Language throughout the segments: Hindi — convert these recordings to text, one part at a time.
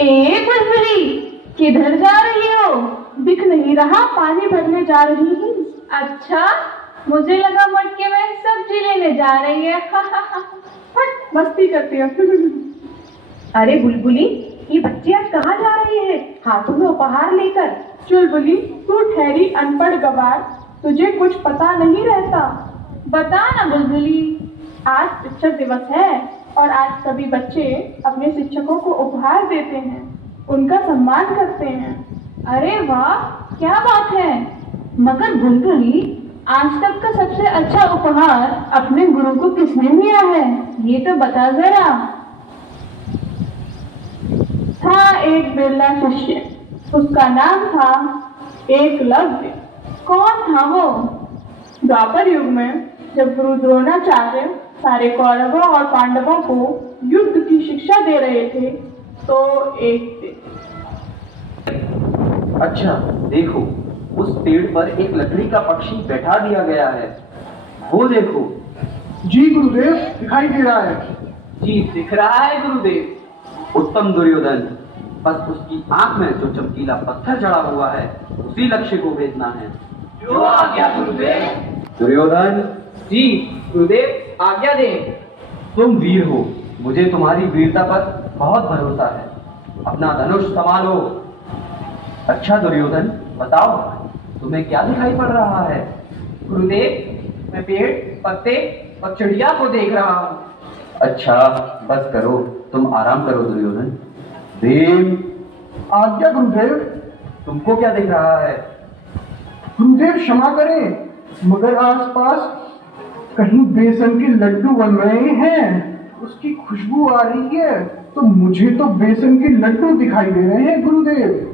ए बुलबुली, किधर जा रही हो? दिख नहीं रहा, पानी भरने जा रही हूँ। अच्छा, मुझे लगा मटके में सब्जी लेने जा रही है। हट, मस्ती करती हो। अरे बुलबुली, ये बच्ची आज कहाँ जा रही है हाथों में उपहार लेकर? चुलबुली, तू ठहरी अनपढ़ गवार, तुझे कुछ पता नहीं रहता। बता ना बुलबुली। आज शिक्षक दिवस है और आज सभी बच्चे अपने शिक्षकों को उपहार देते हैं, उनका सम्मान करते हैं। अरे वाह, क्या बात है। मगर बुलबुली, आज तक का सबसे अच्छा उपहार अपने गुरु को किसने दिया है, ये तो बता जरा। था एक बिरला शिष्य, उसका नाम था एकलव्य। कौन था वो? द्वापर युग में जब गुरु द्रोणाचार्य सारे कौरवों और पांडवों को युद्ध की शिक्षा दे रहे थे, तो एक दिन। अच्छा देखो, उस पेड़ पर एक लकड़ी का पक्षी बैठा दिया गया है, वो देखो। जी गुरुदेव, दिखाई दे रहा है। जी दिख रहा है गुरुदेव। उत्तम दुर्योधन, बस उसकी आंख में जो चमकीला पत्थर चढ़ा हुआ है, उसी लक्ष्य को भेजना है। जो आज्ञा गुरुदेव। दुर्योधन। जी गुरुदेव, आज्ञा दें। तुम वीर हो, मुझे तुम्हारी वीरता पर बहुत भरोसा है। अपना धनुष संभालो। अच्छा दुर्योधन, बताओ तुम्हें क्या दिखाई पड़ रहा है? गुरुदेव, मैं पेड़, पत्ते और चिड़िया को देख रहा हूँ। अच्छा बस करो, तुम आराम करो दुर्योधन। भीम। आज्ञा गुरुदेव। तुमको क्या दिख रहा है? गुरुदेव क्षमा करें, मगर आसपास कहीं बेसन के लड्डू बन रहे हैं, उसकी खुशबू आ रही है, तो मुझे तो बेसन के लड्डू दिखाई दे रहे हैं गुरुदेव।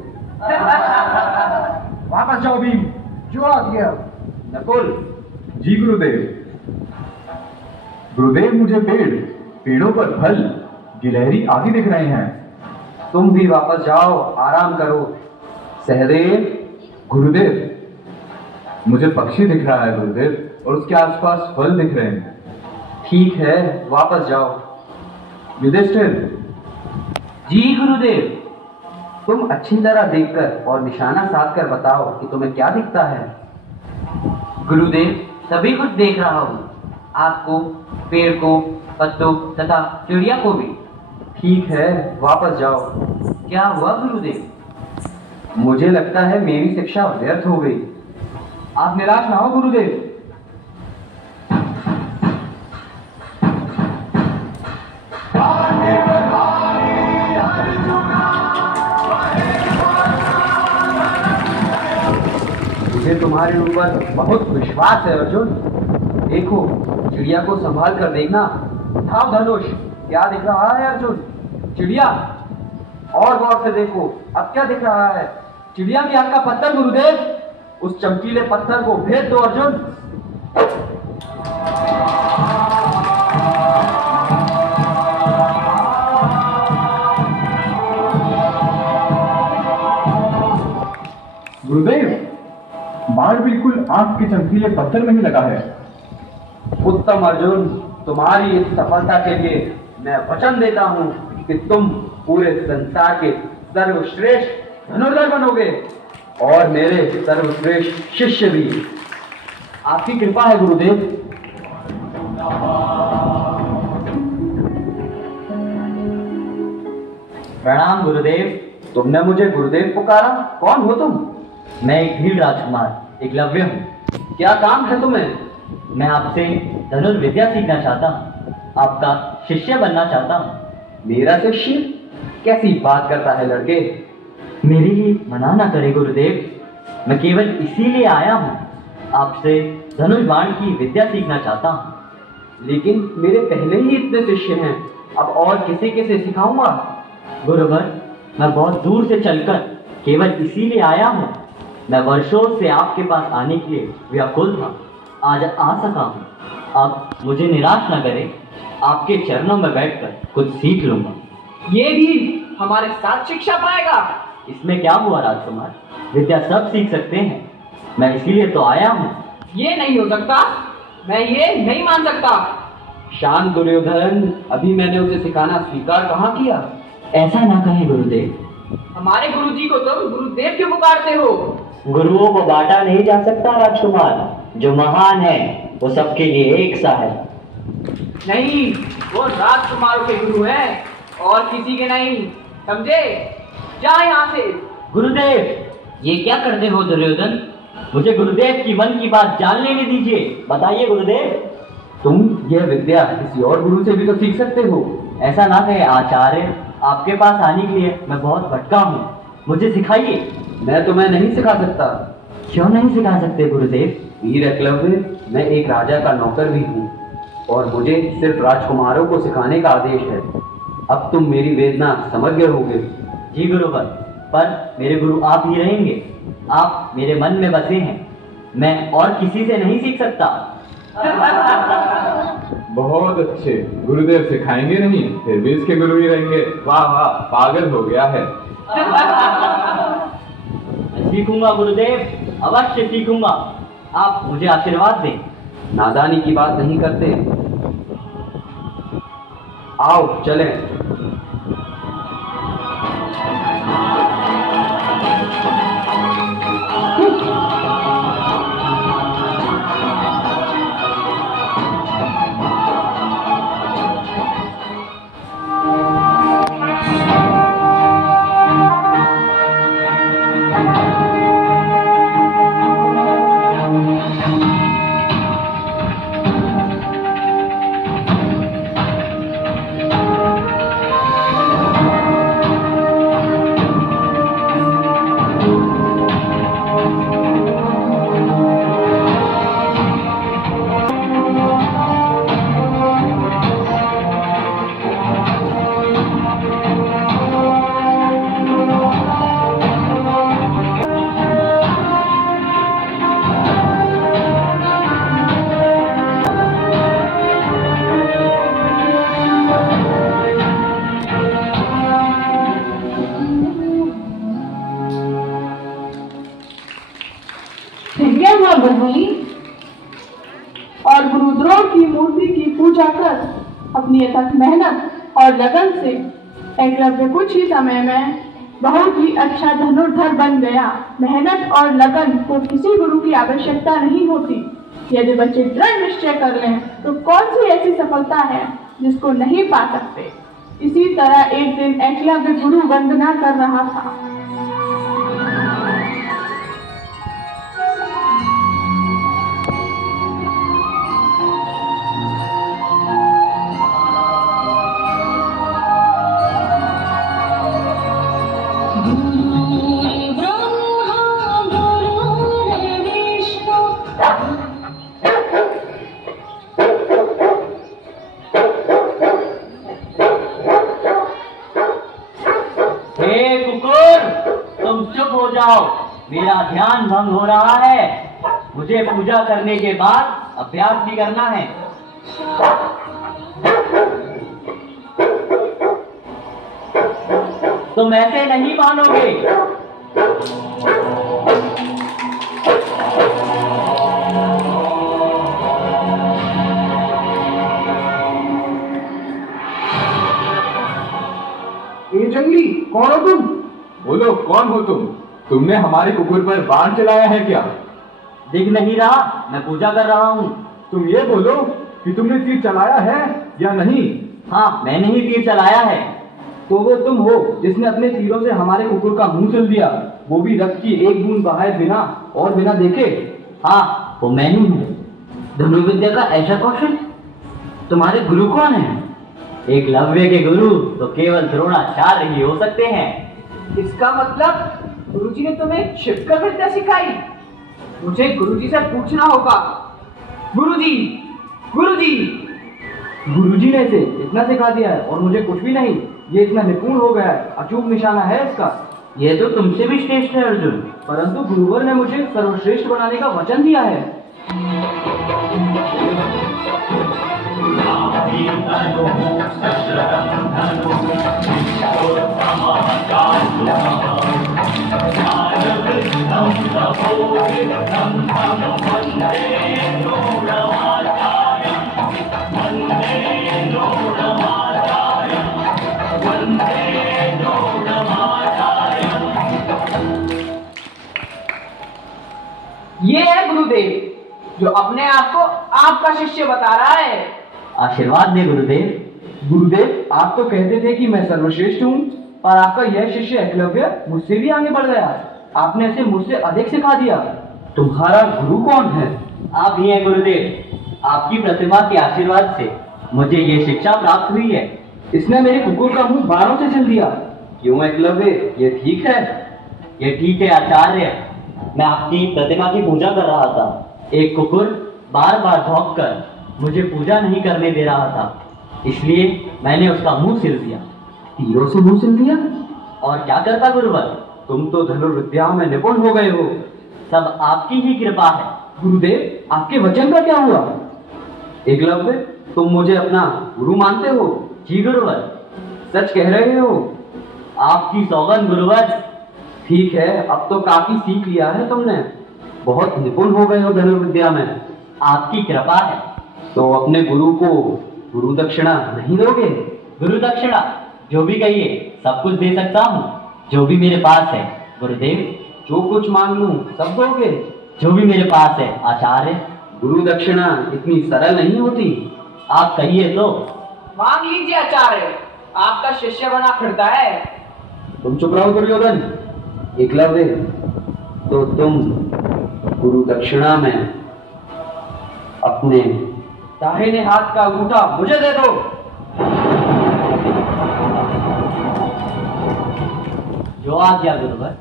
वापस जाओ भीम। जो आज्ञा। नकुल। जी गुरुदेव। गुरुदेव, मुझे पेड़ों पर फल, गिलहरी आदि दिख रहे हैं। तुम भी वापस जाओ, आराम करो। सहदेव। गुरुदेव, मुझे पक्षी दिख रहा है गुरुदेव, और उसके आसपास फल दिख रहे हैं। ठीक है, वापस जाओ। युधिष्ठिर। जी गुरुदेव। तुम अच्छी तरह देखकर और निशाना साध कर बताओ कि तुम्हें क्या दिखता है। गुरुदेव, सभी कुछ देख रहा हूँ, आपको, पेड़ को, पत्तों तथा चिड़िया को भी। ठीक है, वापस जाओ। क्या हुआ गुरुदेव? मुझे लगता है मेरी शिक्षा व्यर्थ हो गई। आप निराश ना हो गुरुदेव। मुझे तुम्हारे ऊपर बहुत विश्वास है अर्जुन। देखो, चिड़िया को संभाल कर देखना। उठाओ धनुष। क्या दिख रहा है अर्जुन? चिड़िया। और गौर से देखो, अब क्या दिख रहा है? चिड़िया की आंख का पत्थर गुरुदेव। उस चमकीले पत्थर को भेद दो अर्जुन। गुरुदेव, बाण बिल्कुल आंख के चमकीले पत्थर में ही लगा है। उत्तम अर्जुन, तुम्हारी इस सफलता के लिए मैं वचन देता हूँ कि तुम पूरे संसार के सर्वश्रेष्ठ धनुर्धर बनोगे और मेरे सर्वश्रेष्ठ शिष्य भी। आपकी कृपा है गुरुदेव। प्रणाम गुरुदेव। तुमने मुझे गुरुदेव पुकारा? कौन हो तुम? मैं एक भील राजकुमार एकलव्य हूँ। क्या काम है तुम्हें? मैं आपसे धनुर्विद्या सीखना चाहता हूँ, आपका शिष्य बनना चाहता हूँ। मेरा शिष्य? कैसी बात करता है लड़के। मेरे लिए मना ना करे गुरुदेव, मैं केवल इसीलिए आया हूँ, आपसे धनुष बाण की विद्या सीखना चाहता हूँ। लेकिन मेरे पहले ही इतने शिष्य हैं, अब और किसे किसे सिखाऊंगा? गुरुवर, मैं बहुत दूर से चलकर केवल इसीलिए आया हूँ। मैं वर्षों से आपके पास आने के लिए व्याकुल था, आज आ सका हूँ। अब मुझे निराश न करें, आपके चरणों में बैठकर कुछ सीख लूंगा। ये भी हमारे साथ शिक्षा पाएगा। इसमें क्या हुआ राजकुमार, विद्या सब सीख सकते हैं, मैं इसीलिए तो आया हूँ। ये नहीं हो सकता, मैं ये नहीं मान सकता। शांत दुर्योधन, अभी मैंने उसे सिखाना स्वीकार कहाँ किया। ऐसा ना कहें गुरुदेव। हमारे गुरुजी को तुम गुरुदेव क्यों पुकारते हो? गुरुओं को बांटा नहीं जा सकता राजकुमार। जो महान है वो सबके लिए एक सा है। नहीं, वो राजकुमारों के गुरु हैं और किसी के नहीं, समझे? जा यहाँ से। गुरुदेव, ये क्या करते हो दुर्योधन? मुझे गुरुदेव की मन की बात जान लेने दीजिए। बताइए गुरुदेव। तुम यह विद्या किसी और गुरु से भी तो सीख सकते हो। ऐसा ना कहे आचार्य, आपके पास आने के लिए मैं बहुत भटका हूँ, मुझे सिखाइए। मैं तुम्हें नहीं सिखा सकता। क्यों नहीं सिखा सकते गुरुदेव? वीर एकलव्य, मैं एक राजा का नौकर भी हूँ और मुझे सिर्फ राजकुमारों को सिखाने का आदेश है। अब तुम मेरी वेदना समझ गए होगे। जी गुरुवर, पर मेरे गुरु आप ही रहेंगे। आप मेरे मन में बसे हैं, मैं और किसी से नहीं सीख सकता। बहुत अच्छे, गुरुदेव सिखाएंगे नहीं, फिर भी इसके गुरु ही रहेंगे। वाह वाह, पागल हो गया है। सीखूंगा गुरुदेव, अवश्य सीखूंगा। आप मुझे आशीर्वाद दें। नादानी की बात नहीं करते। आओ चलें। और गुरुद्रोह की मूर्ति की पूजा कर अपनी अथक मेहनत और लगन से एकलव्य कुछ ही समय में बहुत ही अच्छा धनुर्धर बन गया। मेहनत और लगन को किसी गुरु की आवश्यकता नहीं होती। यदि बच्चे दृढ़ निश्चय कर लें तो कौन सी ऐसी सफलता है जिसको नहीं पा सकते। इसी तरह एक दिन एकलव्य गुरु वंदना कर रहा था। मेरा ध्यान भंग हो रहा है। मुझे पूजा करने के बाद अभ्यास भी करना है। तुम ऐसे नहीं मानोगे। ये जंगली, कौन हो तुम? बोलो, कौन हो तुम? तुमने हमारे कुकुर पर बाण चलाया है क्या? दिख नहीं रहा, मैं पूजा कर रहा हूँ। तुम ये बोलो कि तुमने तीर चलाया है या नहीं? हाँ, मैंने ही तीर चलाया है। तो वो तुम हो जिसने अपने तीरों से हमारे कुकुर का मुंह सिल दिया, वो भी रक्त की एक बूंद बहाए बिना और बिना देखे। हाँ, वो मैं ही हूँ। धनुर्विद्या का ऐसा कौशल? तुम्हारे गुरु कौन है? एकलव्य के गुरु तो केवल द्रोणाचार्य ही हो सकते हैं। इसका मतलब गुरुजी ने तुम्हें छिपकर विद्या सिखाई? मुझे गुरुजी से पूछना होगा। गुरुजी, गुरुजी, गुरुजी ने इसे इतना सिखा दिया है और मुझे कुछ भी नहीं। ये इतना निपुण हो गया है, अचूक निशाना है इसका। ये तो तुमसे भी श्रेष्ठ है अर्जुन। परंतु गुरुवर ने मुझे सर्वश्रेष्ठ बनाने का वचन दिया है। गुरुदेव, जो अपने आप को आपका शिष्य बता रहा है। आशीर्वाद दे गुरुदेव। गुरुदेव, आप तो कहते थे कि मैं सर्वश्रेष्ठ हूँ, पर आपका यह शिष्य एकलव्य मुझसे भी आगे बढ़ गया। आपने इसे मुझसे अधिक सिखा दिया। तुम्हारा गुरु कौन है? आप ही हैं गुरुदेव। आपकी प्रतिमा के आशीर्वाद से मुझे ये शिक्षा प्राप्त हुई है। इसने मेरे कुकुर का मुंह बाणों से सिल दिया। क्यों एकलव्य, ये ठीक है? ये ठीक है आचार्य। मैं आपकी प्रतिमा की पूजा कर रहा था। एक कुकुर बार बार भौंक कर मुझे पूजा नहीं करने दे रहा था, इसलिए मैंने उसका मुंह सिल दिया। तीरों से मुंह सिल दिया? और क्या करता गुरुवर? तुम तो धनुर्विद्या में निपुण हो गए हो। सब आपकी ही कृपा है। गुरुदेव, आपके वचन का क्या हुआ? एकलव्य, तुम मुझे अपना गुरु मानते हो? जी गुरुवर। सच कह रहे हो? आपकी सौगंध गुरुवर। ठीक है, अब तो काफी सीख लिया है तुमने। बहुत निपुण हो गए हो धनुर्विद्या में। आपकी कृपा है। तो अपने गुरु को गुरु दक्षिणा नहीं दोगे? गुरु दक्षिणा जो भी कहिए सब कुछ दे सकता हूँ, जो भी मेरे पास है गुरुदेव। जो कुछ मांग लूं सब दोगे? जो भी मेरे पास है आचार्य। गुरु दक्षिणा इतनी सरल नहीं होती। आप कहिए तो। मांग लीजिए आचार्य, आपका शिष्य बना फिरता है। तुम चुप रहो दुर्योधन। एकलव्य, तो तुम गुरु दक्षिणा में अपने दाहिने हाथ का अंगूठा मुझे दे दो। जो आज्ञा गुरुवर।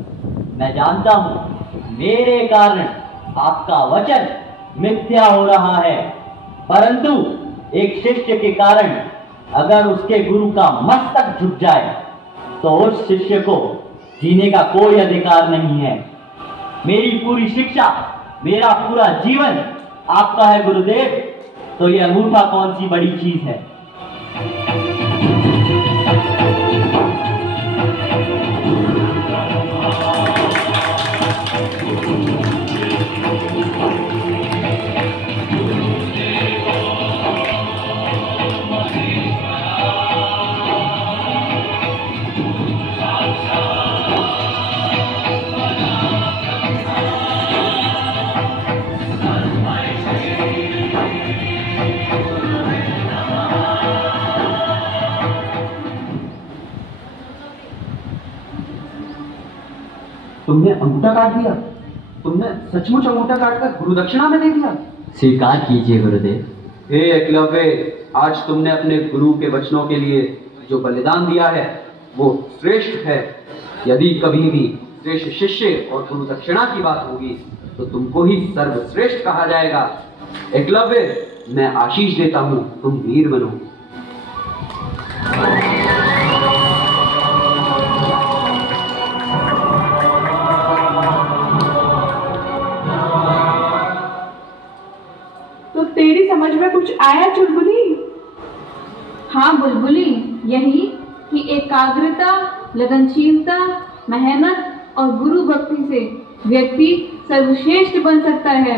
मैं जानता हूँ मेरे कारण आपका वचन मिथ्या हो रहा है, परंतु एक शिष्य के कारण अगर उसके गुरु का मस्तक झुक जाए तो उस शिष्य को जीने का कोई अधिकार नहीं है। मेरी पूरी शिक्षा, मेरा पूरा जीवन आपका है गुरुदेव, तो ये अंगूठा कौन सी बड़ी चीज है। तुमने अंगूठा काट दिया? तुमने सचमुच अंगूठा काटकर गुरु दक्षिणा में दे दिया? स्वीकार कीजिए गुरुदेव। हे एकलव्य, आज तुमने अपने गुरु के वचनों के लिए जो बलिदान दिया है वो श्रेष्ठ है। यदि कभी भी श्रेष्ठ शिष्य और गुरु दक्षिणा की बात होगी तो तुमको ही सर्वश्रेष्ठ कहा जाएगा। एकलव्य, मैं आशीष देता हूँ, तुम वीर बनो। तो तेरी समझ में कुछ आया चुलबुली? हाँ बुलबुली, यही कि एकाग्रता, लगनशीलता, मेहनत और गुरु भक्ति से व्यक्ति सर्वश्रेष्ठ बन सकता है।